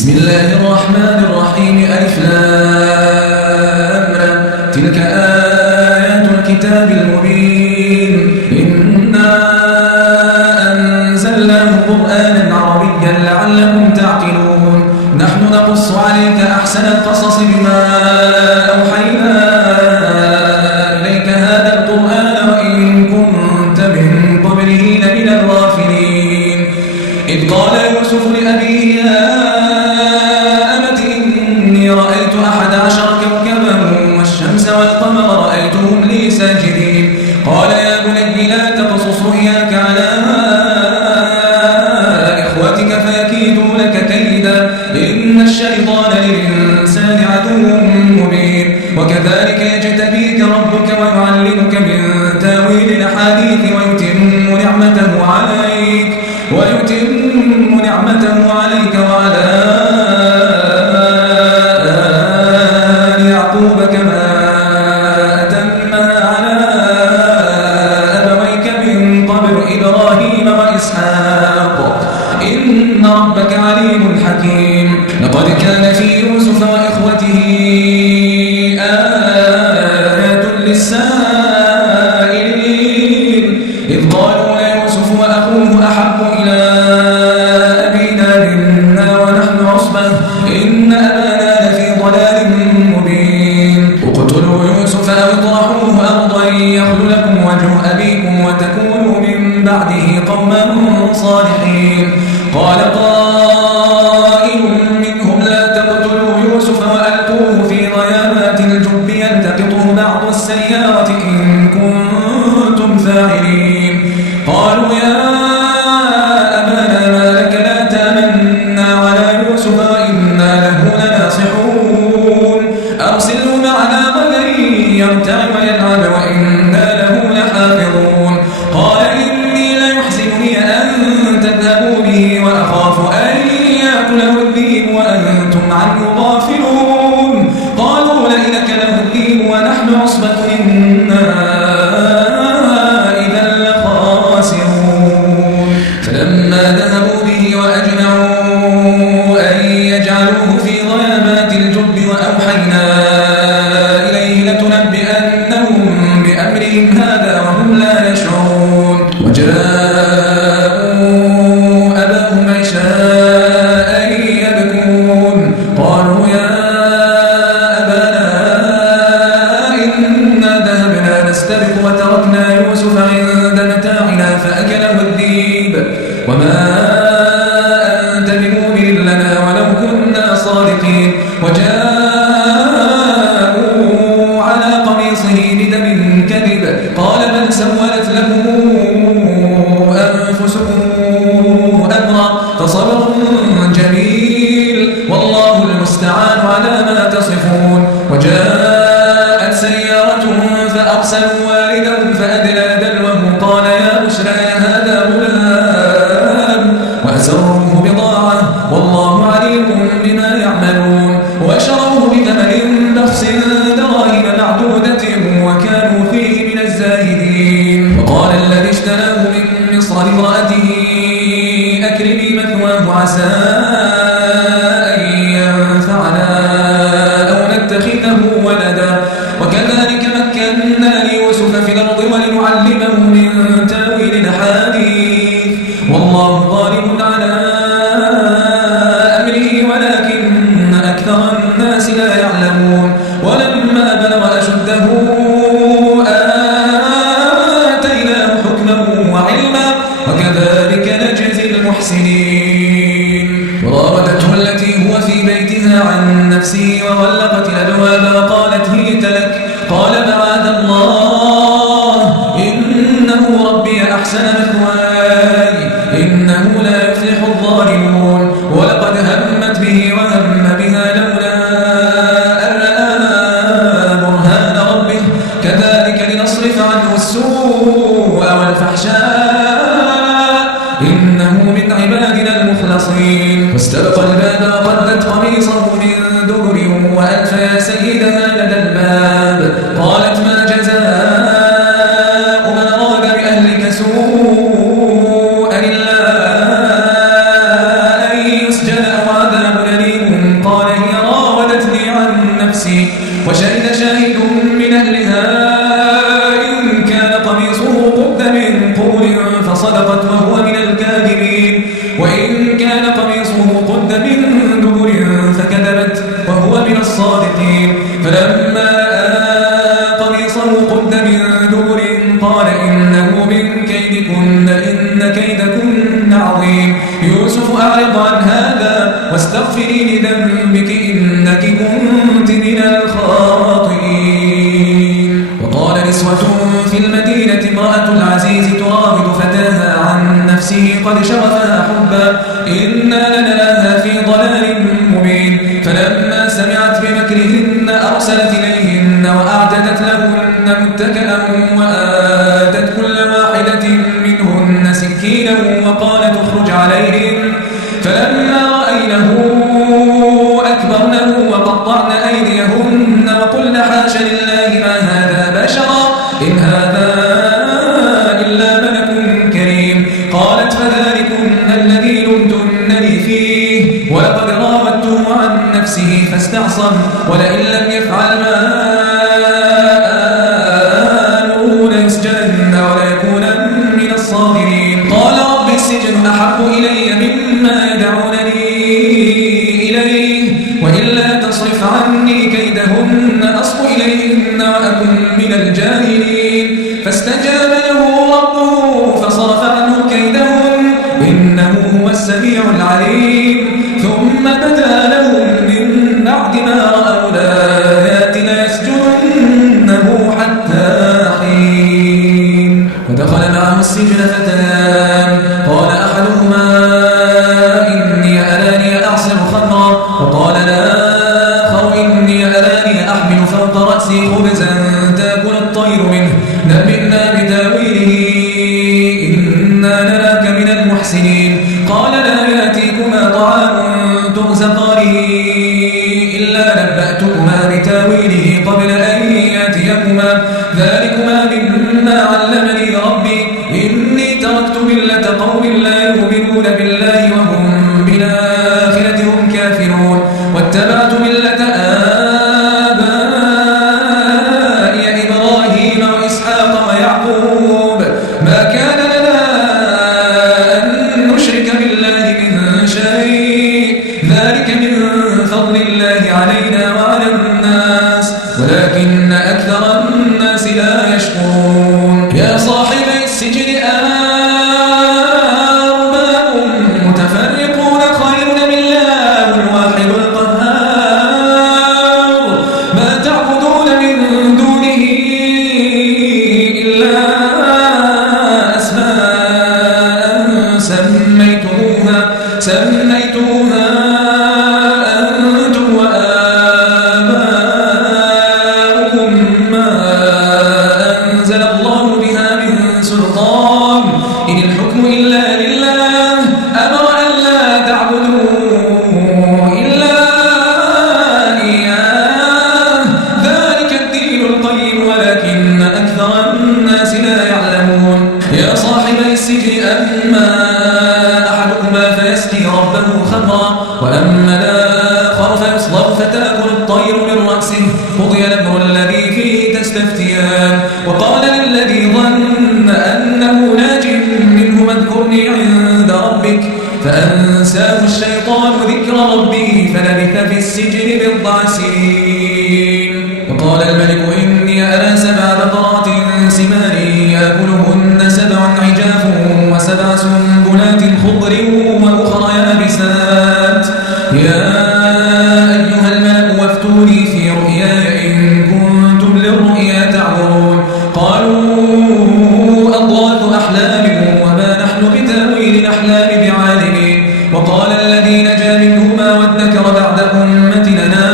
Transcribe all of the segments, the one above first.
بسم الله الرحمن الرحيم ألف لام را تلك آيات الكتاب المبين إنا أنزلناه قرآنا عربيا لعلكم تعقلون نحن نقص عليك أحسن القصص بما أوحينا إليك هذا القرآن وإن كنت من قبله لمن الغافلين إذ قال يوسف لأبيه يا أبت إني رأيت 11 كوكبا والشمس والقمر رأيتهم لي ساجدين قال يا بني لا تقصص رؤياك على إخوتك فيكيدوا لك كيدا إن الشيطان للإنسان عدو مبين وكذلك يجتبيك ربك ويعلمك من تاويل الأحاديث ويتم نعمته عليك وعلى آل يعقوب كما أتمها على أبويك من قبل إبراهيم وإسحاق إن ربك عليم حكيم لقد كان في يوسف وإخوته آيات للسائلين إذ قالوا ليوسف وأخوه أحب إلى أبينا منا ونحن عصبة إن أبانا لفي ضلال مبين اقتلوا يوسف أو اطرحوه أرضا يخل لكم وجه أبيكم وتكونوا من بعده قوما صالحين قال قائل منهم لا تقتلوا يوسف وألقوه في غيابات الجب يلتقطه بعض السيارة إن كنتم فاعلين قالوا يا أبانا ما لك لا تأمنا على يوسف وإنا له لناصحون أرسله معنا غدا يرتع ويلعب وإنا له لحافظون قال إني ليحزنني أن تذهبوا به وأخاف أن يأكله الذئب وأنتم عنه غافلون قالوا لئن أكله الذئب ونحن عصبة إنا إذا لخاسرون فلما ذهبوا به وأجمعوا أن يجعلوه في غيابات الجب وأوحينا إليه لتنبئنهم بأمرهم هذا وهم لا يشعرون وجاءوا أباهم عشاء يبكون قالوا يا أبانا إنا ذهبنا نستبق وتركنا يوسف عند متاعنا فأكله الذئب وما أنت بمؤمن لنا ولو كنا صادقين وجاءوا على قميصه بدم كذب قال بل سولت لكم أنفسكم أمرا فصبر جميل والله المستعان على ما تصفون وجاءت سيارة فأرسلوا والدهم فأدلى دلوه قال يا بشرى هذا غلام وأسروه بضاعة والله عليم بما يعملون وشروه بثمن بخس دراهم معدودة وكانوا فيه من الزاهدين وقال الذي اشتراه من مصر لامرأته أكرمي مثواه عسى أن ينفعنا أو نتخذه ولدا وكذلك مكنا ليوسف في الأرض ولنعلمه من تاويل الأحاديث والله غالب على أمره ولكن أكثر الناس لا يعلمون ولما بلغ أشده آتيناه حكما وعلما وكذلك نجزي المحسنين وراودته التي هو في بيتها عن نفسه وغلقت الأبواب وقالت هيت لك قال معاذ الله إنه ربي أحسن مثواي إنه لا يفلح الظالمون ولقد همت به وهم بها لولا أن رأى برهان ربه كذلك لنصرف عنه السوء والفحشاء إنه من عبادنا المخلصين واستبق الباب وقدت قميصه من دبر وألف يا سيدها لدى الباب واستغفري لذنبك إنك كنت من الخاطئين. وقال نسوة في المدينة امرأة العزيز تراود فتاها عن نفسه قد شغفها حبا إنا لنراها في ضلال مبين. فلما سمعت بمكرهن أرسلت إليهن وأعتدت لهن متكئا وآتت كل واحدة منهن سكينا وقالت اخرج عليهم. فلما رأينه أكبرنه وقطعن أيديهن وقلن حاش لله ما هذا بشرا إن هذا إلا ملك كريم. قالت فذلكن الذي لمتنني فيه ولقد راودته عن نفسه فاستعصم ولئن لم يفعل ما آمره ليسجنن وليكونن من الصاغرين. قال رب السجن أحب إلي مما يدعونني إليه وإلا تصرف عني كيدهن أصب إليهن وأكن من الجاهلين. فاستجاب له ربه فصرف عنه كيدهن إنه هو السميع العليم. ثم بدا لهم من بعد ما رأوا الآيات ليسجننه حتى حين. ودخل معه السجن فتيان قال أحدهما إني أراني أعصر خمرا وقال الآخر إني أراني أحمل فوق رأسي خبزا تأكل الطير منه نبئنا بتاويله إنا نراك من المحسنين. قال لا يأتيكما طعام ترزقانه إلا نبأتكما بتاويله قبل أن يأتيكما ذلكما مما علمني ربي إني تركت ملة قوم لا يؤمنون بالله وهم بالآخرة هم كافرون واتبعت ملة آبائي إبراهيم وإسحاق ويعقوب ما كان لنا أن نشرك بالله من شيء ذلك من فضل الله علينا وعلى الناس ولكن أكثر الناس لا يشكرون. يا صاحبي السجن أرباب متفرقون خير من الله الواحد القهار ما تعبدون من دونه إلا أسماء سميتموها أنتم وآباؤكم ما أنزل الله بها من سلطان إن الحكم إلا لله أمر أن لا تعبدوا إلا إياه ذلك الدين القيم ولكن أكثر الناس لا يعلمون. يا صاحبي السجن أما أحدكما فيسقي ربه خمرا وأما الآخر فيصلب فتأكل الطير من رأسه قضي الأمر الذي فيه تستفتيان. وقال للذي ظن أنه ناج منه اذكرني عند ربك فأنساه الشيطان ذكر ربه فلبث في السجن بضع سنين. وقال الملك إني أرى 7 بقرات سمان يأكلهن 7 عجاف و7 سنبلات خضر وأخرى يابسات. يا أيها الملأ وافتوني في رؤياي إن كنتم للرؤيا تعبرون. قالوا أضغاث أحلام وما نحن بتأويل الأحلام بعالمين. وقال الذي نجا منهما وادكر بعد أمة لنا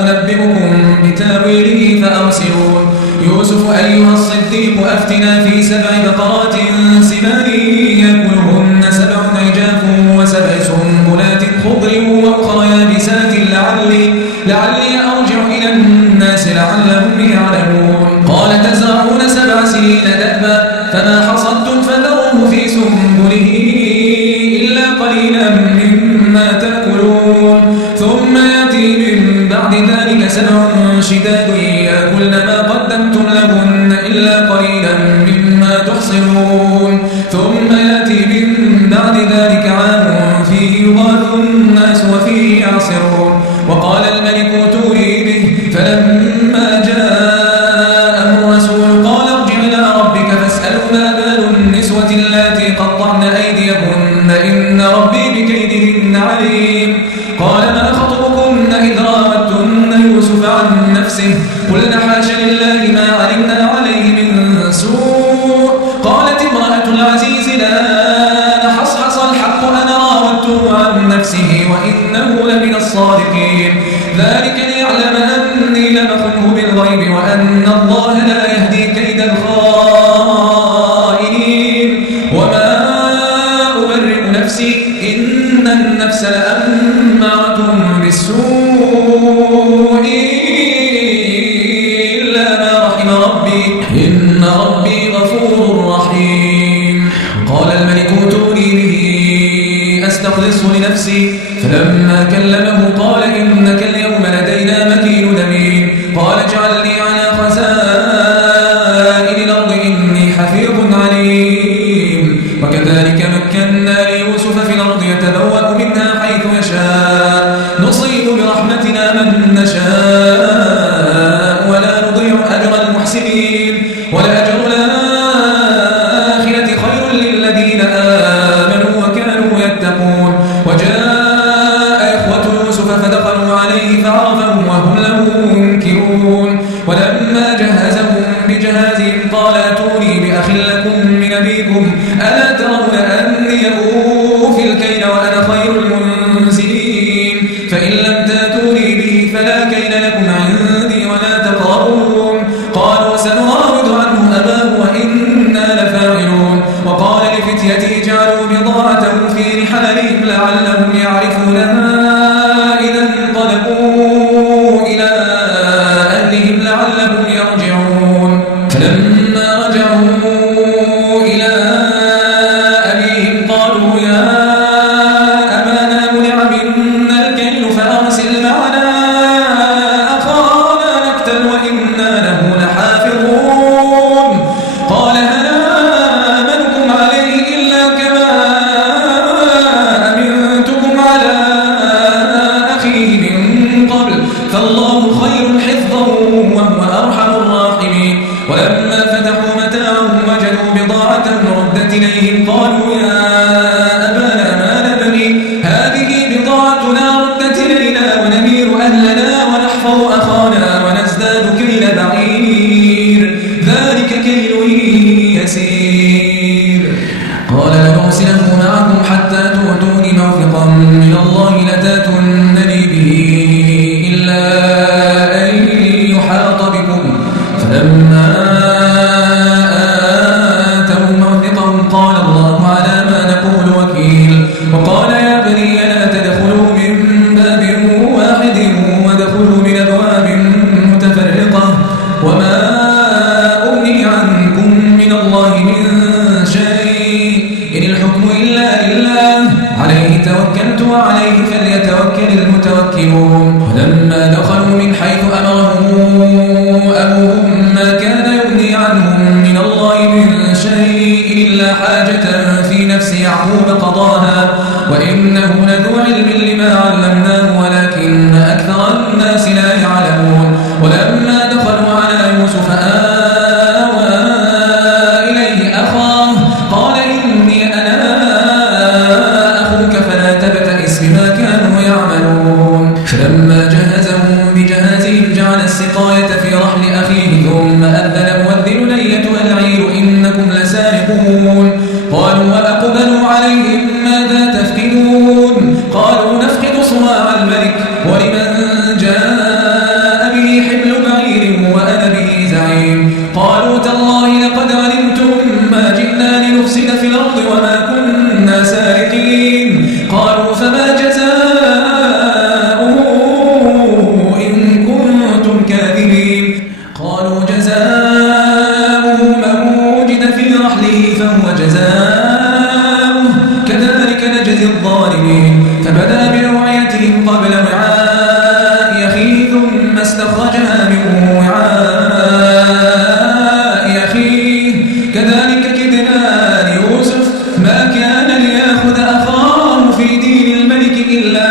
أنبئكم بتأويله فأرسلون. يوسف أيها الصديق أفتنا في 7 بقرات سمان يأكلهن 7 عجاف و7 سنبلات خضر وأخرى يابسات لعلي أرجع إلى الناس لعلهم يعلمون. قال تزرعون 7 سنين دأبا فما حصدتم فذروه في سنبله إلا قليلا مما تأكلون ثم يأتي من بعد ذلك 7 شداد يأكلن ما قدمتم لهن إلا قليلا مما تحصنون ثم يأتي من بعد ذلك عام فيه يغاث الناس وفيه يعصرون. وقال الملك ائتوني به فلما جاءه الرسول قال ارجع إلى ربك فاسأله ما بال النسوة اللاتي قطعن أيديهن إن ربي بكيدهن عليم. قال ما خطبكن إذ راوتن يوسف عن نفسه قلنا حاش لله ما علمنا عليه من سوء قالت امرأة العزيز لا حصحص الحق أنا راودته عن نفسه وإنه لمن الصادقين ذلك ليعلم أني لم أخنه بالغيب وأن الله لا يهدي كيد الخائنين وما أبرئ نفسي إن النفس لأمارة بالسوء إلا ما رحم ربي إن ربي غفور رحيم قال الملك ائتوني به أستخلصه لنفسي فلما كلمه قال إنك اليوم لدينا مكين أمين قال اجعلني على خزائن الأرض إني حفيظ عليم وكذلك مكنا ليوسف في الأرض يتبوأ منها حيث يشاء نصيب برحمتنا من نشاء ولا نضيع أجر المحسنين ولأجر الآخرة خير للذين آمنوا وكانوا يتقون وجاء إخوة يوسف فدخلوا عليه فعرفهم وهم له منكرون ولما جهزهم بجهازهم قال ائتوني بأخ لكم من أبيكم ألا ترون أني أوفي الكيل وأنا خير المنزلين فإن لم تأتوني به فلا كيل لكم عندي ولا تقربون قالوا سنراود عنه أباه وإنا لفاعلون وقال لفتيته جعلوا بضاعتهم في رحالهم لعلهم يعرفونها إذا انقلبوا إلى أهلهم لعلهم يرجعون فلما رجعوا إلى أبيهم قالوا يا أبانا منع منا الكيل فأرسل معنا أخانا نكتل وإنا له لحافظون قال هل آمنكم عليه إلا كما أمنتكم على أخيه من قبل فالله خير حفظا وهو أرحم الراحمين ولما فتحوا متاعهم وجدوا بضاعتهم ردت إليهم قالوا يا أبانا ما نبغي هذه بضاعتنا ردت إلينا ونمير أهلنا ونحفظ أخانا ونزداد كيل بعير ذلك كيل يسير قال لنرسله معكم حتى تؤتون موثقا من الله لتاتونني به إلا أن يحاط بكم فلما آتوا موثقهم قال الله على ما نقول وكيل وقال يا بني لا تدخلوا من باب واحد ودخلوا من أبواب متفرقة وما أغني عنكم من الله من شيء إن الحكم إلا لله عليه توكلت وعليه فليتوكل المتوكلون ولما دخلوا من حيث أمرهم أبوهم ما كان يغني عنهم من الله من شيء إلا حاجة في نفس يعقوب قضاها وإنه لذو علم لما علمناه ولكن أكثر الناس لا يعلمون ولما دخلوا على يوسف آوى إليه أخاه قال إني أنا أخوك فلا تبتئس بما كانوا يعملون فلما جهزهم بجهازهم جعل السقاية في رحل أخيه ثم أذن مؤذن أيتها العير إنكم لسارقون قالوا وأقبلوا عليهم ماذا تفقدون قالوا نفقد صواع الملك ولمن جاء به حمل بعير وأنا به زعيم قالوا تالله لقد علمتم ما جئنا لنفسد في الأرض وما كنا سارقين قالوا فما جزاؤه إن كنتم كاذبين قالوا جزاؤه من وجد في رحله فهو جزاؤه كذلك نجزي الظالمين فبدأ بأوعيتهم قبل وعاء أخيه ثم استخرجها من وعاء أخيه كذلك كدنا ليوسف ما كان ليأخذ أخاه في دين الملك إلا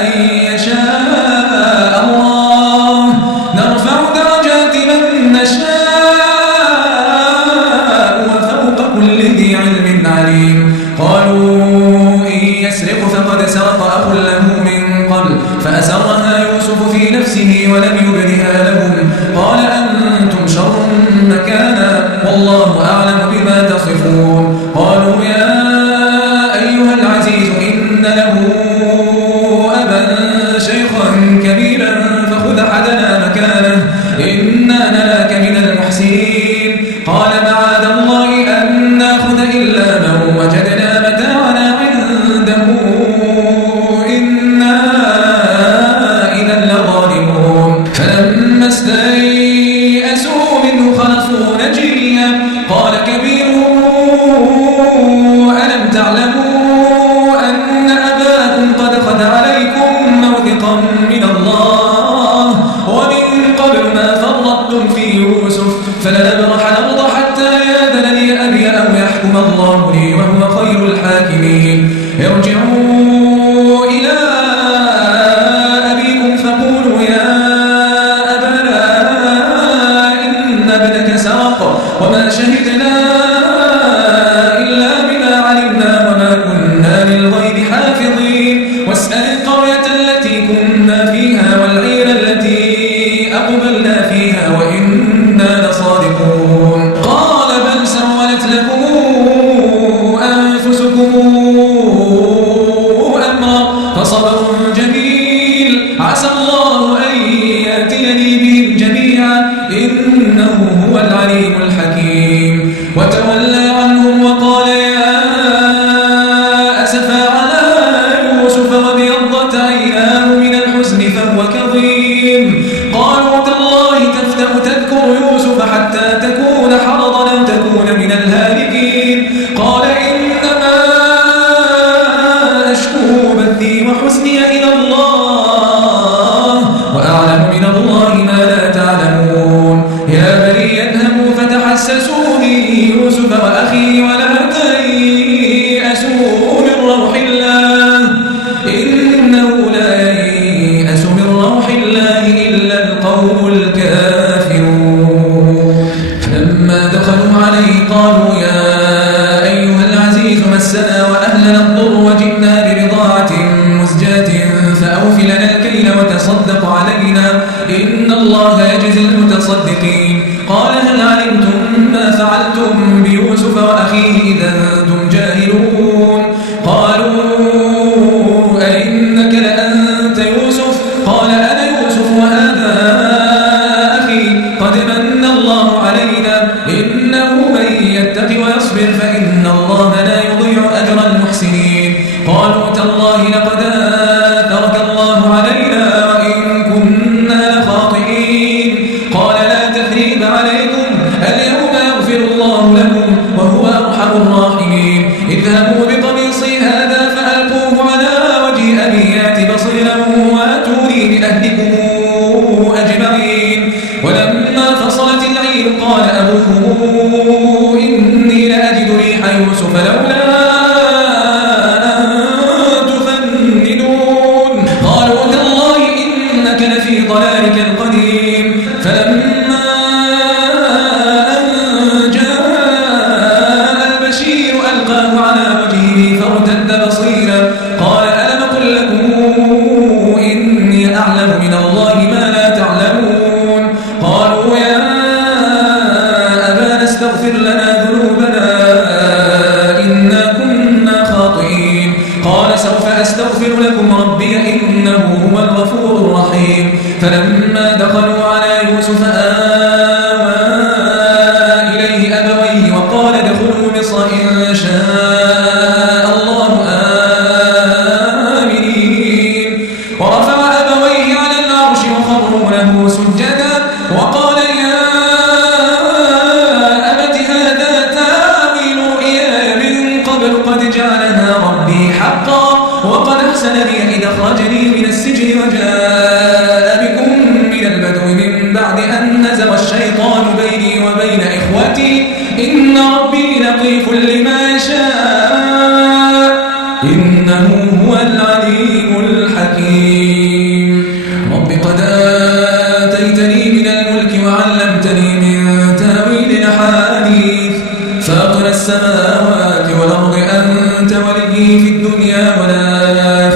أن يشاء الله نرفع درجات من نشاء وفوق كل ذي علم عليم قالوا إن يسرق فقد وقد سرق أخ له من قبل فأسرها يوسف في نفسه ولم يبدها لهم قال أنتم شر مكانا والله أعلم بما تصفون قالوا يا أيها العزيز إن له أبا شيخا كبيرا فخذ أحدنا مكانه إنا نراك من المحسنين قال معاذ الله أن نأخذ إلا من وجدنا متاعنا عنده إنا إذا لظالمون فلما استيئسوا منه خلصوا نجيا قال كبيرهم ألم تعلموا أن أباكم قد خذ عليكم موثقا من الله ومن قبل ما فرطتم في يوسف فلنبرح الأرض حتى يأذن لي أبي أو يحكم الله لي وهو خير الحاكمين ارجعوا إلى أبيكم فقولوا يا أبانا إن ابنك سرق وما شهدنا إلا بما علمنا وما كنا للغيب حافظين واسأل القرية التي كنا فيها والعير التي أقبلنا فيها وإنا لصادقون قال بل سولت لكم أنفسكم أمرا فصبر جميل عسى الله أن يأتيني بهم جميعا إنه هو العليم الحكيم وتولى عنهم وقال يا أسفا على يوسف وابيضت عيناه من الحزن فهو كظيم قالوا تالله تفتأ تذكر يوسف حتى تكون حرضا أو تكون من الهالكين قال إنما أشكو بثي وحزني إلى الله وأعلم من الله ما لا تعلمون يا بني اذهبوا فتحسسوا من يوسف وأخيه ولا تيأسوا من روح الله إنه لا ييأس من روح الله إلا القوم الكافرون فلما دخلوا عليه قالوا يا أيها العزيز مسنا وأهلنا الضر وجئنا ببضاعة مزجاة فأوف لنا الكيل وتصدق علينا إن الله يجزي المتصدقين قال هل علمتم ما فعلتم بيوسف وأخيه إذا أنتم جاهلون قالوا أئنك لأنت يوسف قال أنا يوسف وهذا أخي قد من الله علينا إنه من يتق ويصبر فإن الله لا يضيع أجر المحسنين قالوا تالله لقد آثرك الله علينا وإن كنا لخاطئين قال لا تثريب عليكم اليوم يغفر الله لكم وهو أرحم الراحمين اذهبوا بقميصي هذا فألقوه على وجه أبي يأت بصيرا وأتوني بأهلكم أجمعين ولما فصلت العير قال أبوهم إني لأجد ريح يوسف لولا أن تفندون قالوا تالله إنك لفي ضلالك القديم فلما أن جاء البشير ألقاه على وجهه فارتد بصيرا قال ألم أقل لكم إني أعلم من الله ما لا تعلمون قالوا يا أبانا استغفر لنا ذنوبنا إنا كنا خاطئين قال سوف أستغفر لكم ربي إنه هو الغفور الرحيم فلما دخلوا على يوسف آوى إليه أبويه وقال ادخلوا مصر إن شاء الله آمنين ورفع أبويه على العرش وخروا له سجدا وقال يا أبت هذا تاويل رؤياي من قبل قد جعلها ربي حقا وقد أحسن بي إذ أخرجني من السجن وجاء بكم من البدو من بعد أن نزغ الشيطان بيني وبين إخوتي إن ربي لطيف لما يشاء إنه هو العليم الحكيم رب قد آتيتني من الملك وعلمتني من تاويل الأحاديث فاطر السماوات والأرض أنت ولي في الدنيا والآخرة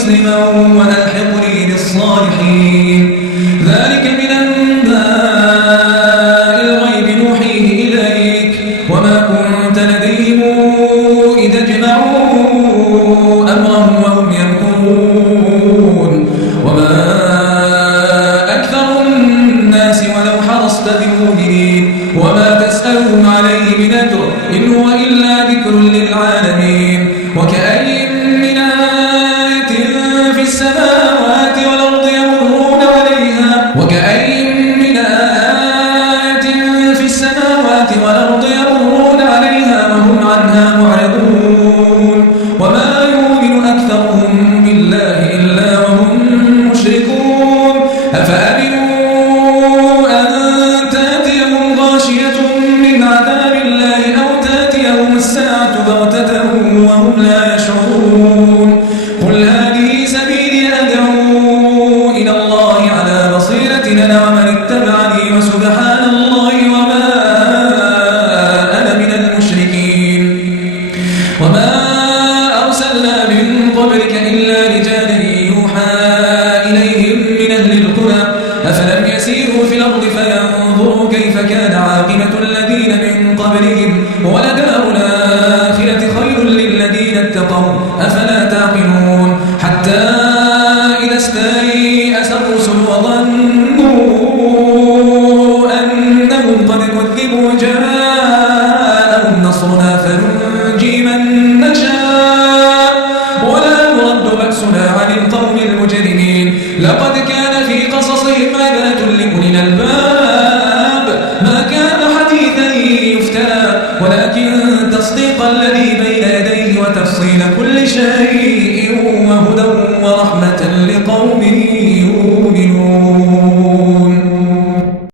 مسلما وألحقني بالصالحين ذلك من أنباء الغيب نوحيه إليك وما كنت لديهم إذا اجمعوا أمرهم وهم يمكرون وما أكثر الناس ولو حرصت بمؤمنين وما تسألهم عليه من أجر إن هو إلا ذكر للعالمين وكأي من آية في السماوات والأرض يمرون عليها وهم عنها معرضون وما يؤمن أكثرهم بالله إلا وهم مشركون أفأمنوا أن تأتيهم غاشية من عذاب الله أو تأتيهم الساعة بغتة وهم لا يشعرون قل هذه سبيلي أدعو إلى الله على بصيرة أنا ومن اتبعني وسبحان الله وما أنا من المشركين وما أرسلنا من قبلك إلا رجالا يوحى إليهم من أهل القرى أفلم يسيروا في الأرض فينظروا كيف كان عاقبة الذين من قبلهم ولدار الآخرة خير للذين اتقوا أفلا تعقلون حتى إذا استيأس الرسل وظنوا أنهم قد كذبوا جاءهم نصرنا فننجي من نشاء ولا يرد بأسنا عن القوم المجرمين لقد كان في قصصهم عبرة لأولي الألباب ما كان حديثا يفترى ولكن تصديق الذي بين يديه وتفصيل كل شيء وهدى ورحمة لقوم يؤمنون